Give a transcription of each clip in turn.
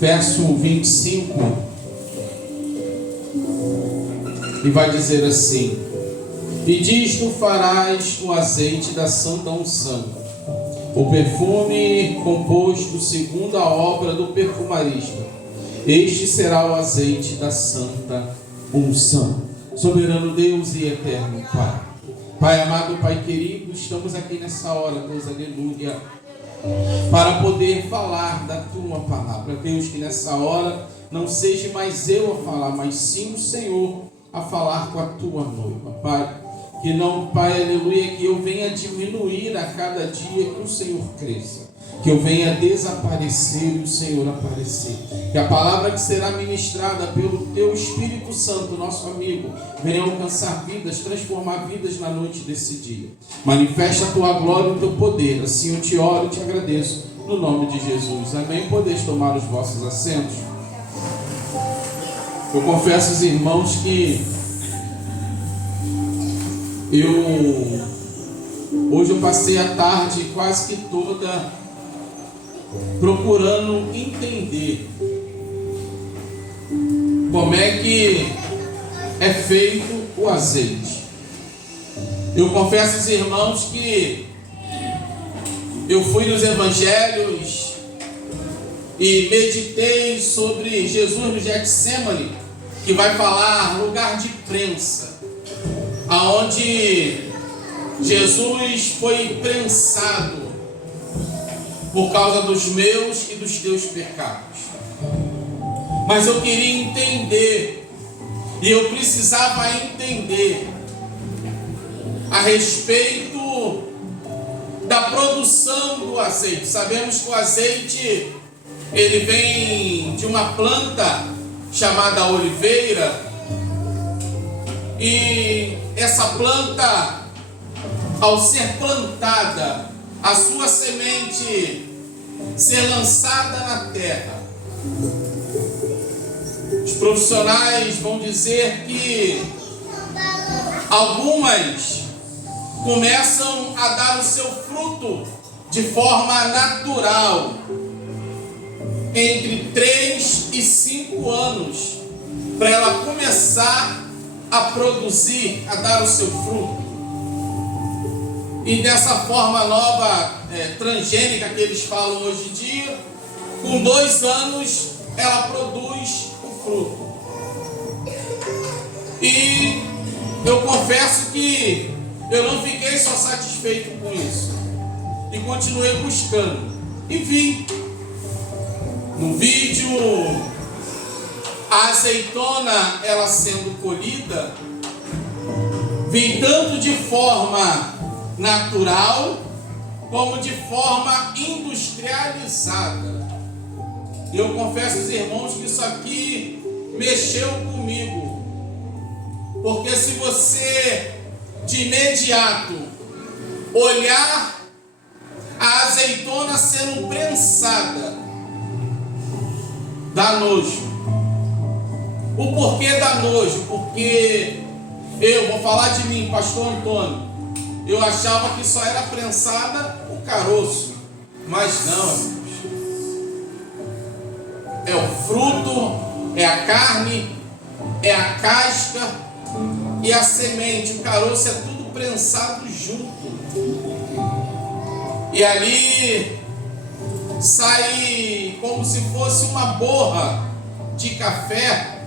verso 25, e vai dizer assim: e disto farás o azeite da santa unção, o perfume composto segundo a obra do perfumarista. Este será o azeite da santa unção. Soberano Deus e eterno Pai, Pai amado, Pai querido, estamos aqui nessa hora, Deus, aleluia, para poder falar da Tua palavra. Deus, que nessa hora não seja mais eu a falar, mas sim o Senhor a falar com a Tua noiva, Pai. Que não, Pai, aleluia, que eu venha diminuir a cada dia, que o Senhor cresça. Que eu venha desaparecer e o Senhor aparecer. Que a palavra que será ministrada pelo Teu Espírito Santo, nosso amigo, venha alcançar vidas, transformar vidas na noite desse dia. Manifesta a Tua glória e o Teu poder. Assim eu te oro e te agradeço, no nome de Jesus. Amém? Podeis tomar os vossos assentos. Eu confesso aos irmãos que hoje eu passei a tarde quase que toda procurando entender como é que é feito o azeite. Eu confesso aos irmãos que eu fui nos evangelhos e meditei sobre Jesus no Getsemane, que vai falar lugar de prensa, aonde Jesus foi prensado por causa dos meus e dos teus pecados. Mas eu queria entender, e eu precisava entender a respeito da produção do azeite. Sabemos que o azeite, ele vem de uma planta chamada oliveira, e essa planta, ao ser plantada, a sua semente ser lançada na terra, os profissionais vão dizer que algumas começam a dar o seu fruto de forma natural, entre 3 e 5 anos, para ela começar a produzir, a dar o seu fruto. E dessa forma nova, transgênica que eles falam hoje em dia, com 2 anos ela produz o fruto. E eu confesso que eu não fiquei só satisfeito com isso, e continuei buscando. E vi no vídeo a azeitona ela sendo colhida, vi tanto de forma natural como de forma industrializada. E eu confesso aos irmãos que isso aqui mexeu comigo, porque se você de imediato olhar a azeitona sendo prensada, dá nojo. O porquê dá nojo? Porque eu vou falar de mim, pastor Antônio, eu achava que só era prensada o caroço, mas não, é o fruto, é a carne, é a casca e a semente. O caroço é tudo prensado junto, e ali sai como se fosse uma borra de café,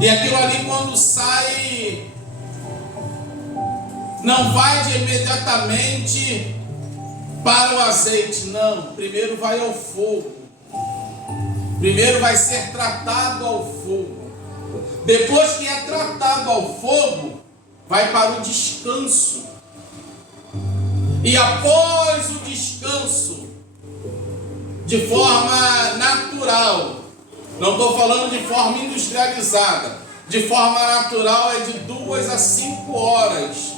e aquilo ali quando sai não vai de imediatamente para o azeite, não. Primeiro vai ao fogo. Primeiro vai ser tratado ao fogo. Depois que é tratado ao fogo, vai para o descanso. E após o descanso, de forma natural, não estou falando de forma industrializada, de forma natural é de 2 a 5 horas,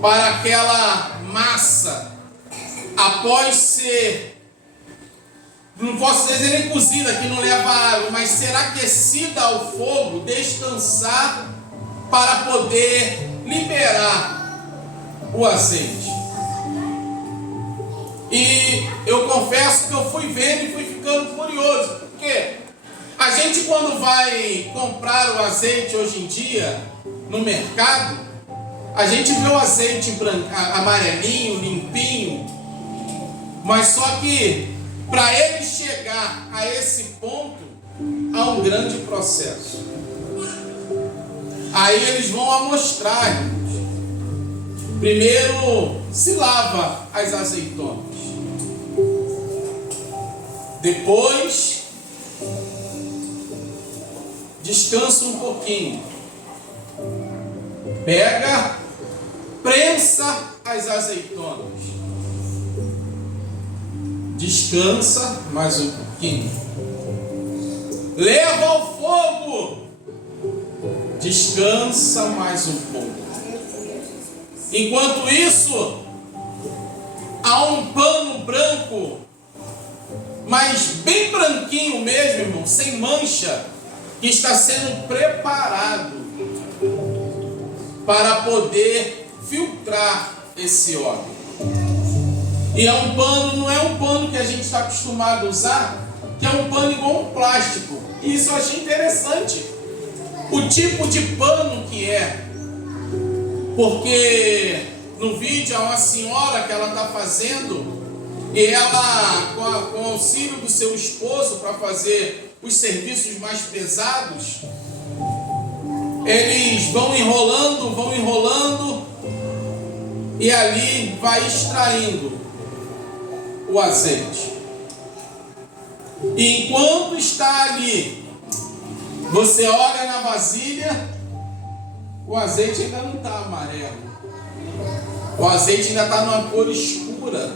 para aquela massa, após ser, não posso dizer nem cozida, que não leva água, mas ser aquecida ao fogo, descansar, para poder liberar o azeite. E eu confesso que eu fui vendo e fui ficando curioso. Por quê? A gente, quando vai comprar o azeite hoje em dia no mercado, a gente vê o azeite amarelinho, limpinho, mas só que para ele chegar a esse ponto, há um grande processo. Aí eles vão amostrar. Primeiro se lava as azeitonas. Depois descansa um pouquinho. Pega, prensa as azeitonas. Descansa mais um pouquinho. Leva ao fogo. Descansa mais um pouco. Enquanto isso, há um pano branco, mas bem branquinho mesmo, irmão, sem mancha, que está sendo preparado para poder filtrar esse óleo. E é um pano, não é um pano que a gente está acostumado a usar, que é um pano igual um plástico. E isso eu achei interessante. O tipo de pano que é. Porque no vídeo há uma senhora que ela está fazendo, e ela, com o auxílio do seu esposo para fazer os serviços mais pesados, eles vão enrolando, e ali vai extraindo o azeite. E enquanto está ali, você olha na vasilha, o azeite ainda não está amarelo. O azeite ainda está numa cor escura.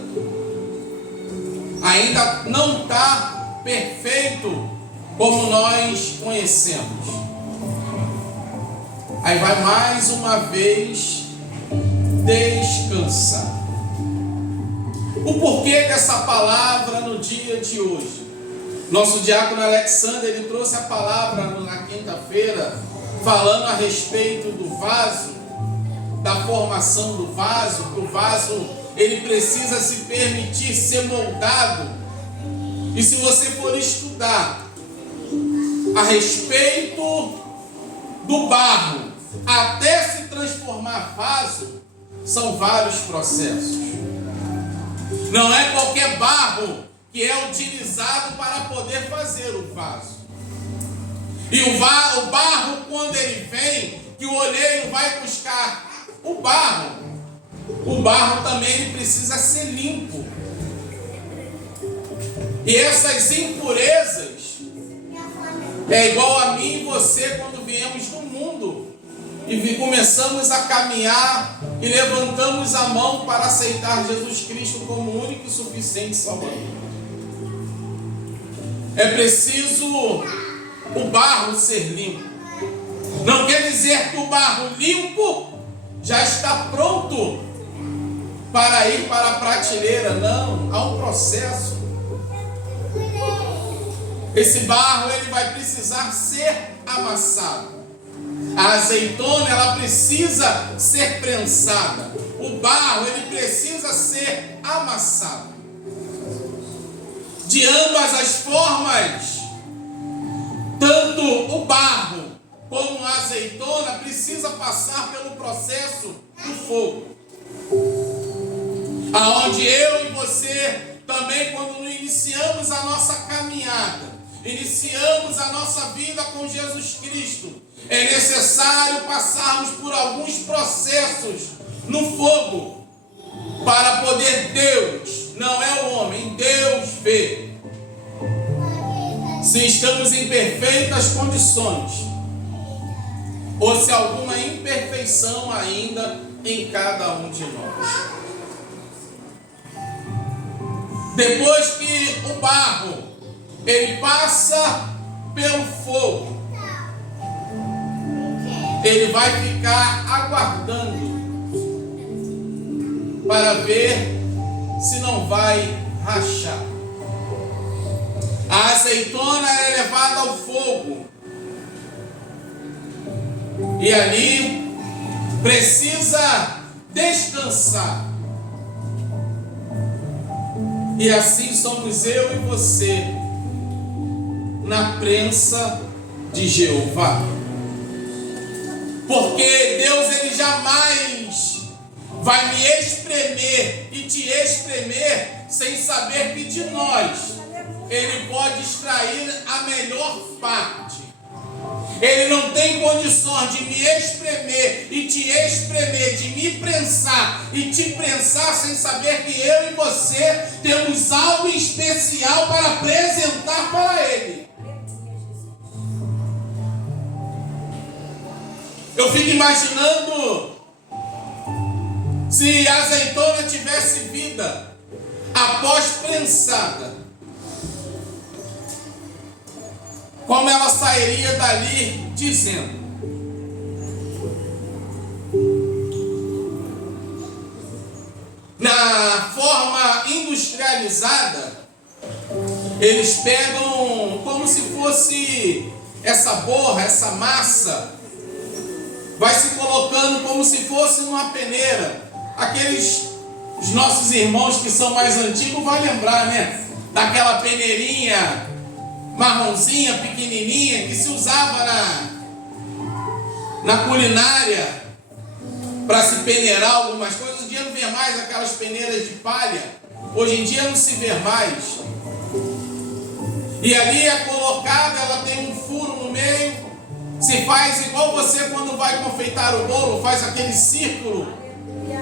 Ainda não está perfeito como nós conhecemos. Aí vai mais uma vez descansar. O porquê dessa palavra no dia de hoje? Nosso diácono Alexander, ele trouxe a palavra na quinta-feira, falando a respeito do vaso, da formação do vaso, que o vaso ele precisa se permitir ser moldado. E se você for estudar a respeito do barro até se transformar vaso, são vários processos. Não é qualquer barro que é utilizado para poder fazer o vaso. E o barro, quando ele vem, que o olheiro vai buscar o barro também ele precisa ser limpo. E essas impurezas é igual a mim e você quando viemos no mundo e começamos a caminhar e levantamos a mão para aceitar Jesus Cristo como o único e suficiente Salvador. É preciso o barro ser limpo. Não quer dizer que o barro limpo já está pronto para ir para a prateleira. Não, há um processo. Esse barro ele vai precisar ser amassado. A azeitona ela precisa ser prensada. O barro ele precisa ser amassado. De ambas as formas, tanto o barro como a azeitona precisa passar pelo processo do fogo. Aonde eu e você também, quando iniciamos a nossa caminhada, iniciamos a nossa vida com Jesus Cristo, é necessário passarmos por alguns processos no fogo para poder Deus, não é o homem, Deus ver se estamos em perfeitas condições ou se há alguma imperfeição ainda em cada um de nós. Depois que o barro ele passa pelo fogo, ele vai ficar aguardando para ver se não vai rachar. A azeitona é levada ao fogo e ali precisa descansar. E assim somos eu e você na prensa de Jeová. Porque Deus, ele jamais vai me espremer e te espremer sem saber que de nós ele pode extrair a melhor parte. Ele não tem condições de me espremer e te espremer, de me prensar e te prensar sem saber que eu e você temos algo especial para apresentar para ele. Eu fico imaginando se a azeitona tivesse vida após prensada, como ela sairia dali dizendo: na forma industrializada, eles pegam como se fosse essa borra, essa massa, vai se colocando como se fosse numa peneira. Os nossos irmãos que são mais antigos vão lembrar, né? Daquela peneirinha marronzinha, pequenininha, que se usava na culinária para se peneirar algumas coisas. Hoje em dia não vê mais aquelas peneiras de palha. Hoje em dia não se vê mais. E ali é colocada, ela tem um furo no meio. Se faz igual você quando vai confeitar o bolo, faz aquele círculo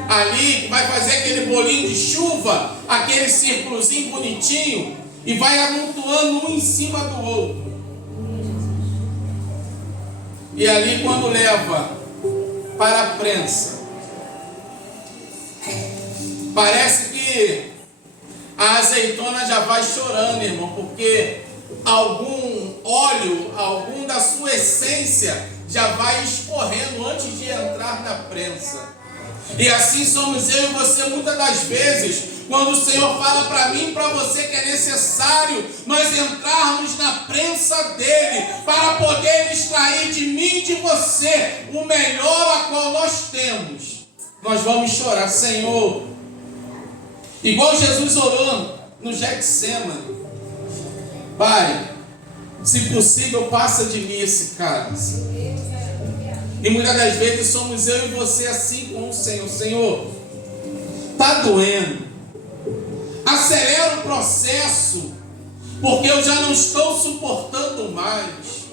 ali, vai fazer aquele bolinho de chuva, aquele círculozinho bonitinho, e vai amontoando um em cima do outro. E ali, quando leva para a prensa, parece que a azeitona já vai chorando, irmão, porque algum óleo, algum da sua essência já vai escorrendo antes de entrar na prensa. E assim somos eu e você muitas das vezes, quando o Senhor fala para mim e para você que é necessário nós entrarmos na prensa dele, para poder extrair de mim e de você o melhor a qual nós temos. Nós vamos chorar: Senhor, igual Jesus orou no Getsemane: Pai, se possível, passa de mim esse cálice. E muitas das vezes somos eu e você assim com o Senhor: Senhor, está doendo, acelera o processo, porque eu já não estou suportando mais.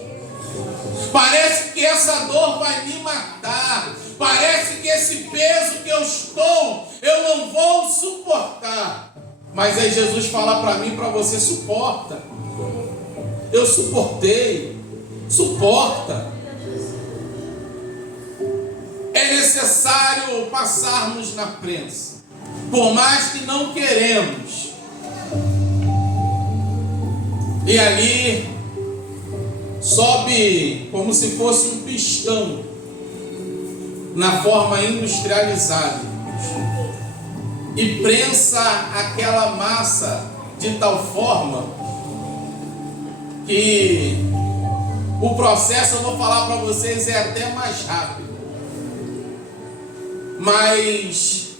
Parece que essa dor vai me matar, parece que esse peso que eu estou, eu não vou suportar. Mas aí Jesus fala para mim e para você: suporta. Eu suportei, suporta. É necessário passarmos na prensa, por mais que não queremos. E ali sobe como se fosse um pistão, na forma industrializada, e prensa aquela massa de tal forma que o processo, eu vou falar para vocês, é até mais rápido. Mas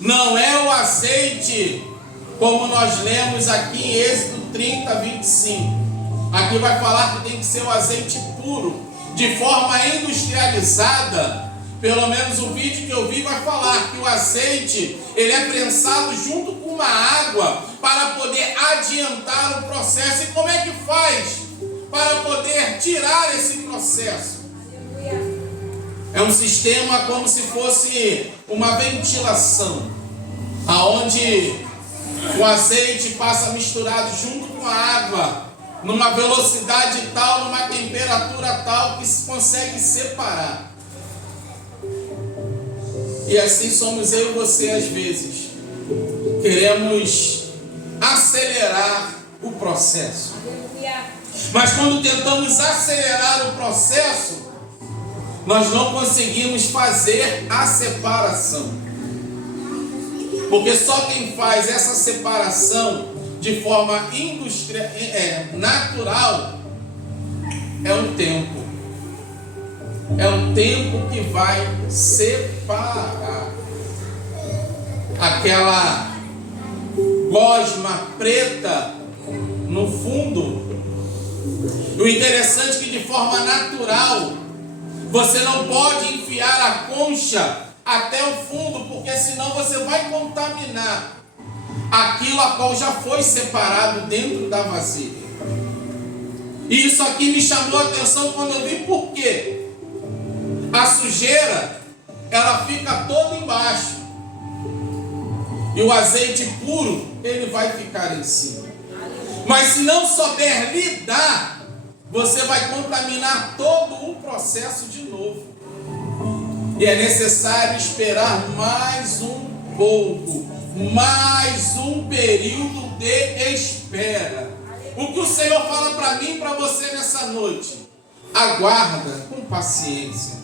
não é o azeite como nós lemos aqui em Êxodo 30, 25. Aqui vai falar que tem que ser o azeite puro, de forma industrializada. Pelo menos o vídeo que eu vi vai falar que o azeite, ele é prensado junto com uma água para poder adiantar o processo. E como é que faz para poder tirar esse processo? É um sistema como se fosse uma ventilação, aonde o azeite passa misturado junto com a água, numa velocidade tal, numa temperatura tal, que se consegue separar. E assim somos eu e você às vezes. Queremos acelerar o processo. Mas quando tentamos acelerar o processo, nós não conseguimos fazer a separação. Porque só quem faz essa separação de forma natural é o tempo. É o tempo que vai separar aquela gosma preta no fundo. O interessante é que de forma natural você não pode enfiar a concha até o fundo, porque senão você vai contaminar aquilo a qual já foi separado dentro da vasilha. E isso aqui me chamou a atenção quando eu vi, por quê? A sujeira, ela fica toda embaixo, e o azeite puro, ele vai ficar em cima. Mas se não souber lidar, você vai contaminar todo o processo de novo. E é necessário esperar mais um pouco, mais um período de espera. O que o Senhor fala para mim e para você nessa noite? Aguarda com paciência.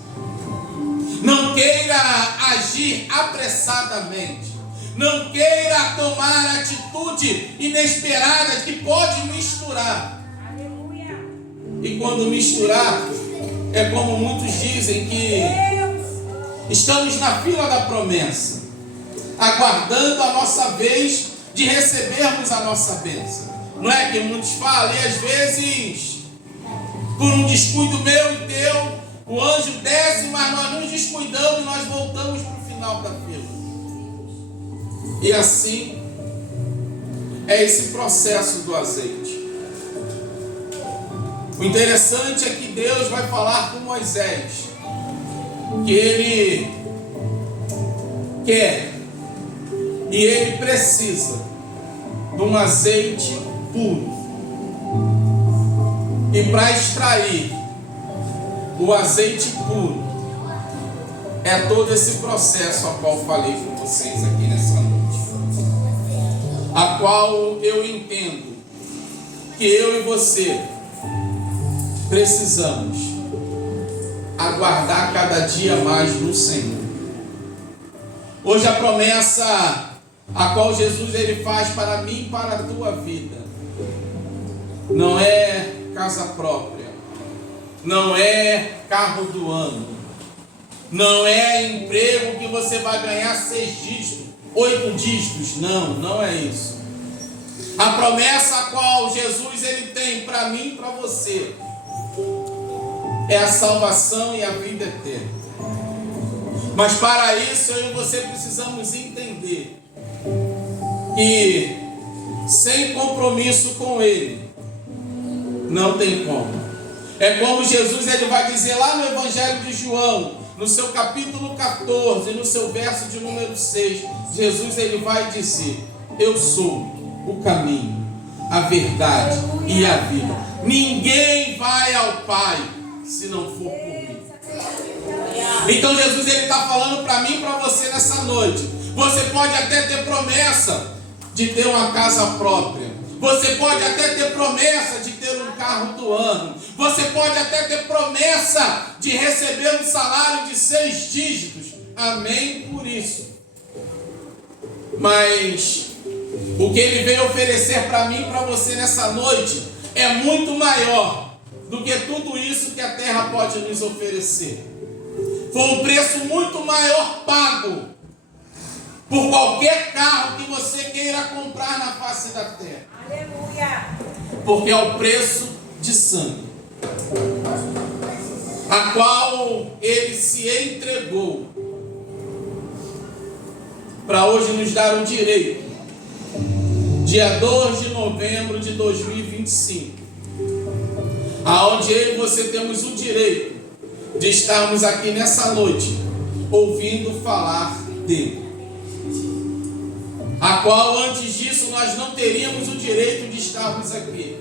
Não queira agir apressadamente. Não queira tomar atitude inesperada que pode misturar. Aleluia. E quando misturar, é como muitos dizem que estamos na fila da promessa, aguardando a nossa vez de recebermos a nossa bênção. Não é que muitos falam, e às vezes, por um descuido meu e teu, o anjo desce, mas nós nos descuidamos e nós voltamos para o final da fila. E assim é esse processo do azeite. O interessante é que Deus vai falar com Moisés que ele quer e ele precisa de um azeite puro. E para extrair o azeite puro é todo esse processo a qual falei com vocês aqui nessa noite, a qual eu entendo que eu e você precisamos aguardar cada dia mais no Senhor. Hoje a promessa a qual Jesus ele faz para mim e para a tua vida não é casa própria, não é carro do ano, não é emprego que você vai ganhar 6 dígitos, 8 dígitos, não é isso. A promessa a qual Jesus ele tem para mim e para você é a salvação e a vida eterna. Mas para isso eu e você precisamos entender que sem compromisso com Ele não tem como. É como Jesus ele vai dizer lá no Evangelho de João, no seu capítulo 14, no seu verso de número 6, Jesus ele vai dizer: eu sou o caminho, a verdade e a vida. Ninguém vai ao Pai se não for por mim. Então Jesus ele está falando para mim e para você nessa noite. Você pode até ter promessa de ter uma casa própria. Você pode até ter promessa de ter um carro do ano. Você pode até ter promessa de receber um salário de 6 dígitos. Amém por isso. Mas o que ele veio oferecer para mim e para você nessa noite é muito maior do que tudo isso que a terra pode nos oferecer. Foi um preço muito maior pago por qualquer carro que você queira comprar na face da terra. Aleluia! Porque é o preço de sangue, a qual ele se entregou para hoje nos dar o direito, dia 2 de novembro de 2025, aonde eu e você temos o direito de estarmos aqui nessa noite ouvindo falar dele, a qual antes disso nós não teríamos o direito de estarmos aqui.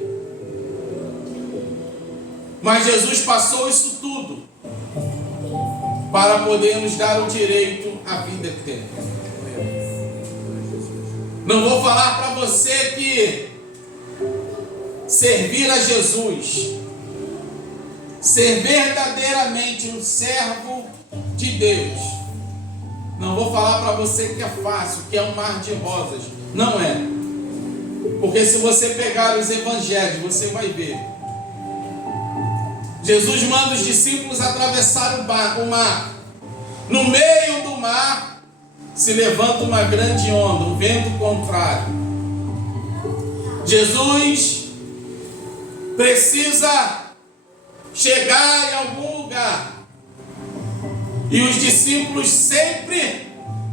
Mas Jesus passou isso tudo para poder nos dar o direito à vida eterna. Não vou falar para você que servir a Jesus, ser verdadeiramente um servo de Deus, não vou falar para você que é fácil, que é um mar de rosas. Não é. Porque se você pegar os evangelhos, você vai ver. Jesus manda os discípulos atravessar o mar. No meio do mar se levanta uma grande onda, um vento contrário. Jesus precisa chegar em algum lugar. E os discípulos sempre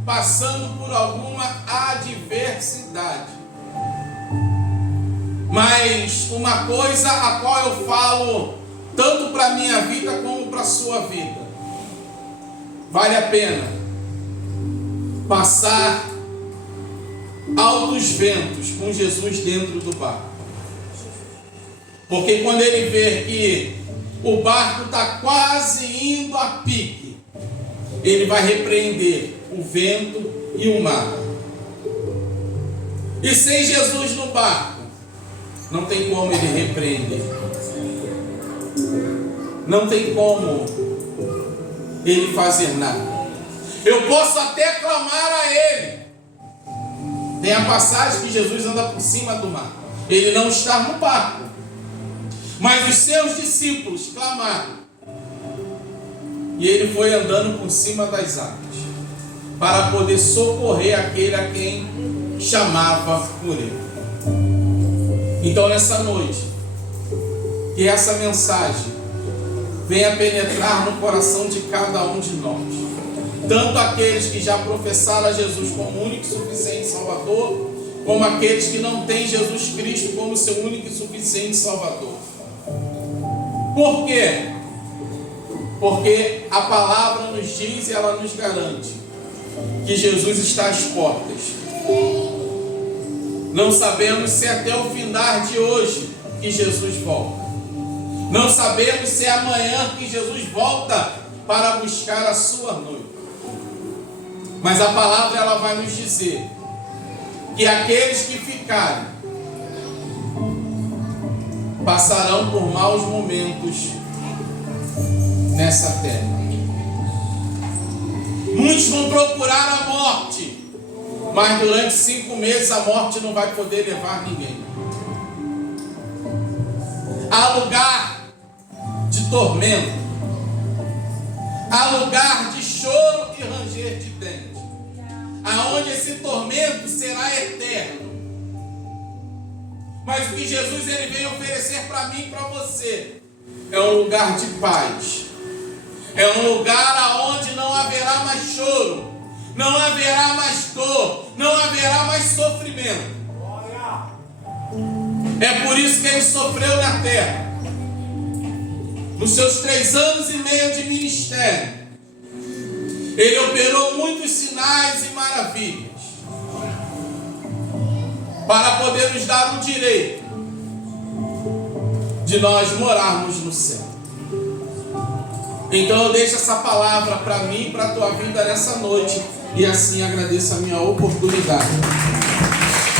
passando por alguma adversidade. Mas uma coisa a qual eu falo tanto para a minha vida como para a sua vida: vale a pena passar altos ventos com Jesus dentro do barco. Porque quando ele vê que o barco está quase indo a pique, ele vai repreender o vento e o mar. E sem Jesus no barco, não tem como ele repreender. Não tem como ele fazer nada. Eu posso até clamar a ele. Tem a passagem que Jesus anda por cima do mar. Ele não está no barco, mas os seus discípulos clamaram. E ele foi andando por cima das águas para poder socorrer aquele a quem chamava por ele. Então nessa noite, que essa mensagem venha penetrar no coração de cada um de nós, tanto aqueles que já professaram a Jesus como único e suficiente Salvador, como aqueles que não têm Jesus Cristo como seu único e suficiente Salvador. Por quê? Porque a palavra nos diz e ela nos garante que Jesus está às portas. Não sabemos se até o findar de hoje que Jesus volta. Não sabemos se é amanhã que Jesus volta para buscar a sua noiva. Mas a palavra ela vai nos dizer que aqueles que ficarem passarão por maus momentos nessa terra. Muitos vão procurar a morte, mas durante 5 meses a morte não vai poder levar ninguém. Há lugar de tormento, há lugar de choro e ranger de dentes, aonde esse tormento será eterno. Mas o que Jesus ele vem oferecer para mim e para você é um lugar de paz. É um lugar aonde não haverá mais choro, não haverá mais dor, não haverá mais sofrimento. É por isso que ele sofreu na terra. Nos seus 3 anos e meio de ministério, ele operou muitos sinais e maravilhas para poder nos dar o direito de nós morarmos no céu. Então eu deixo essa palavra para mim e para a tua vida nessa noite, e assim agradeço a minha oportunidade.